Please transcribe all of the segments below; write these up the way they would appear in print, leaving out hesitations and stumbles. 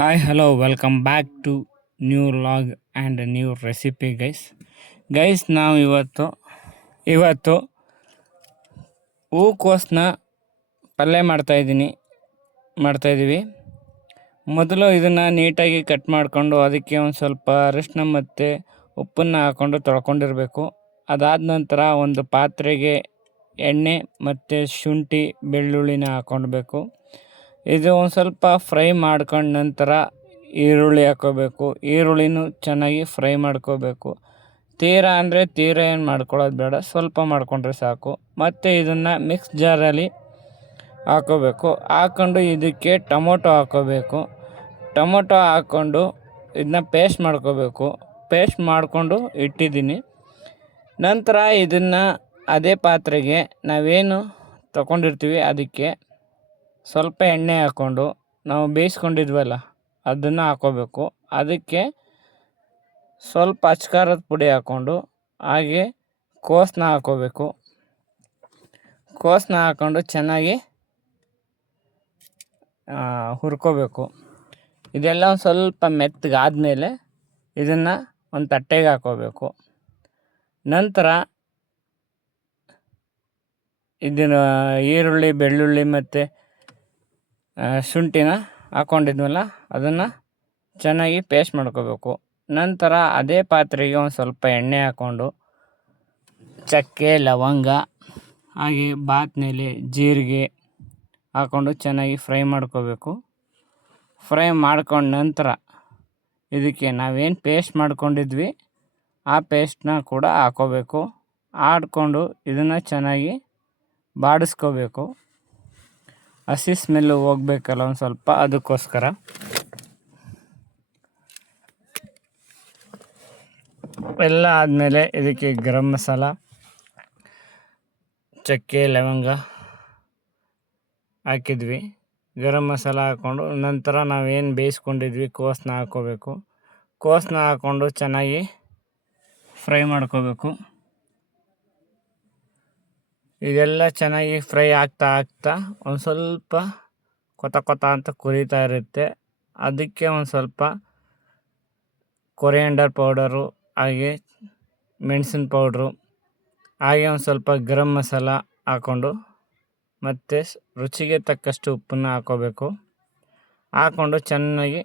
Hi, hello, welcome back to new log and a new recipe, guys ನಾವು ಇವತ್ತು ಹೂಕೋಸನ್ನ ಪಲ್ಯ ಮಾಡ್ತಾಯಿದ್ದೀವಿ. ಮೊದಲು ಇದನ್ನು ನೀಟಾಗಿ ಕಟ್ ಮಾಡಿಕೊಂಡು ಅದಕ್ಕೆ ಒಂದು ಸ್ವಲ್ಪ ಅರಿಶಿನ ಮತ್ತು ಉಪ್ಪನ್ನು ಹಾಕ್ಕೊಂಡು ತೊಳ್ಕೊಂಡಿರಬೇಕು. ಅದಾದ ನಂತರ ಒಂದು ಪಾತ್ರೆಗೆ ಎಣ್ಣೆ ಮತ್ತು ಶುಂಠಿ ಬೆಳ್ಳುಳ್ಳಿನ ಹಾಕ್ಕೊಳ್ಬೇಕು. ಇದು ಒಂದು ಸ್ವಲ್ಪ ಫ್ರೈ ಮಾಡ್ಕೊಂಡ ನಂತರ ಈರುಳ್ಳಿ ಹಾಕ್ಕೋಬೇಕು. ಈರುಳ್ಳಿನೂ ಚೆನ್ನಾಗಿ ಫ್ರೈ ಮಾಡ್ಕೋಬೇಕು. ತೀರಾ ಏನು ಮಾಡ್ಕೊಳ್ಳೋದು ಬೇಡ, ಸ್ವಲ್ಪ ಮಾಡಿಕೊಂಡ್ರೆ ಸಾಕು. ಮತ್ತು ಇದನ್ನು ಮಿಕ್ಸ್ ಜಾರಲ್ಲಿ ಹಾಕ್ಕೊಂಡು ಇದಕ್ಕೆ ಟೊಮೊಟೊ ಹಾಕ್ಕೋಬೇಕು. ಟೊಮೊಟೊ ಹಾಕ್ಕೊಂಡು ಇದನ್ನ ಪೇಸ್ಟ್ ಮಾಡಿಕೊಂಡು ಇಟ್ಟಿದ್ದೀನಿ. ನಂತರ ಇದನ್ನು ಅದೇ ಪಾತ್ರೆಗೆ ನಾವೇನು ತಗೊಂಡಿರ್ತೀವಿ ಅದಕ್ಕೆ ಸ್ವಲ್ಪ ಎಣ್ಣೆ ಹಾಕ್ಕೊಂಡು ನಾವು ಬೇಯಿಸ್ಕೊಂಡಿದ್ವಲ್ಲ ಅದನ್ನು ಹಾಕ್ಕೋಬೇಕು. ಅದಕ್ಕೆ ಸ್ವಲ್ಪ ಅಚ್ಕಾರದ ಪುಡಿ ಹಾಕ್ಕೊಂಡು ಹಾಗೆ ಕೋಸನ್ನ ಹಾಕ್ಕೊಂಡು ಚೆನ್ನಾಗಿ ಹುರ್ಕೋಬೇಕು. ಇದೆಲ್ಲ ಒಂದು ಸ್ವಲ್ಪ ಮೆತ್ತಗಾದ್ಮೇಲೆ ಇದನ್ನು ಒಂದು ತಟ್ಟೆಗೆ ಹಾಕ್ಕೋಬೇಕು. ನಂತರ ಇದನ್ನು ಈರುಳ್ಳಿ ಬೆಳ್ಳುಳ್ಳಿ ಮತ್ತು ಶುಂಠಿನ ಹಾಕ್ಕೊಂಡಿದ್ವಲ್ಲ ಅದನ್ನು ಚೆನ್ನಾಗಿ ಪೇಸ್ಟ್ ಮಾಡ್ಕೋಬೇಕು. ನಂತರ ಅದೇ ಪಾತ್ರೆಗೆ ಒಂದು ಸ್ವಲ್ಪ ಎಣ್ಣೆ ಹಾಕ್ಕೊಂಡು ಚಕ್ಕೆ ಲವಂಗ ಹಾಗೆ ಬಾತ್ನೆಲೆ ಜೀರಿಗೆ ಹಾಕ್ಕೊಂಡು ಚೆನ್ನಾಗಿ ಫ್ರೈ ಮಾಡ್ಕೋಬೇಕು. ಫ್ರೈ ಮಾಡ್ಕೊಂಡ ನಂತರ ಇದಕ್ಕೆ ನಾವೇನು ಪೇಸ್ಟ್ ಮಾಡ್ಕೊಂಡಿದ್ವಿ ಆ ಪೇಸ್ಟನ್ನ ಕೂಡ ಹಾಕ್ಕೊಂಡು ಇದನ್ನು ಚೆನ್ನಾಗಿ ಬಾಡಿಸ್ಕೋಬೇಕು. ಹಸಿ ಸ್ಮೆಲ್ಲು ಹೋಗ್ಬೇಕಲ್ಲ ಒಂದು ಸ್ವಲ್ಪ, ಅದಕ್ಕೋಸ್ಕರ. ಎಲ್ಲ ಆದಮೇಲೆ ಇದಕ್ಕೆ ಗರಂ ಮಸಾಲ, ಚಕ್ಕೆ ಲವಂಗ ಹಾಕಿದ್ವಿ. ಗರಂ ಮಸಾಲ ಹಾಕ್ಕೊಂಡು ನಂತರ ನಾವೇನು ಬೇಯಿಸ್ಕೊಂಡಿದ್ವಿ ಕೋಸನ್ನ ಹಾಕ್ಕೊಂಡು ಚೆನ್ನಾಗಿ ಫ್ರೈ ಮಾಡ್ಕೋಬೇಕು. ಇದೆಲ್ಲ ಚೆನ್ನಾಗಿ ಫ್ರೈ ಆಗ್ತಾ ಒಂದು ಸ್ವಲ್ಪ ಕೊತ ಅಂತ ಕುದೀತಾ ಇರುತ್ತೆ. ಅದಕ್ಕೆ ಒಂದು ಸ್ವಲ್ಪ ಕೊರಿಯಾಂಡರ್ ಪೌಡರು ಹಾಗೆ ಮೆಣಸಿನ ಪೌಡ್ರು ಹಾಗೆ ಒಂದು ಸ್ವಲ್ಪ ಗರಂ ಮಸಾಲ ಹಾಕ್ಕೊಂಡು ಮತ್ತು ರುಚಿಗೆ ತಕ್ಕಷ್ಟು ಉಪ್ಪನ್ನು ಹಾಕ್ಕೊಂಡು ಚೆನ್ನಾಗಿ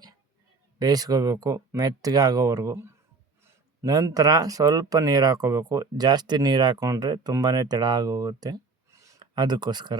ಬೇಯಿಸ್ಕೋಬೇಕು ಮೆತ್ತಗಾಗೋವರೆಗೂ. ನಂತರ ಸ್ವಲ್ಪ ನೀರು ಹಾಕ್ಕೋಬೇಕು. ಜಾಸ್ತಿ ನೀರು ಹಾಕ್ಕೊಂಡ್ರೆ ತುಂಬಾ ತಡ ಆಗೋಗುತ್ತೆ, ಅದಕ್ಕೋಸ್ಕರ.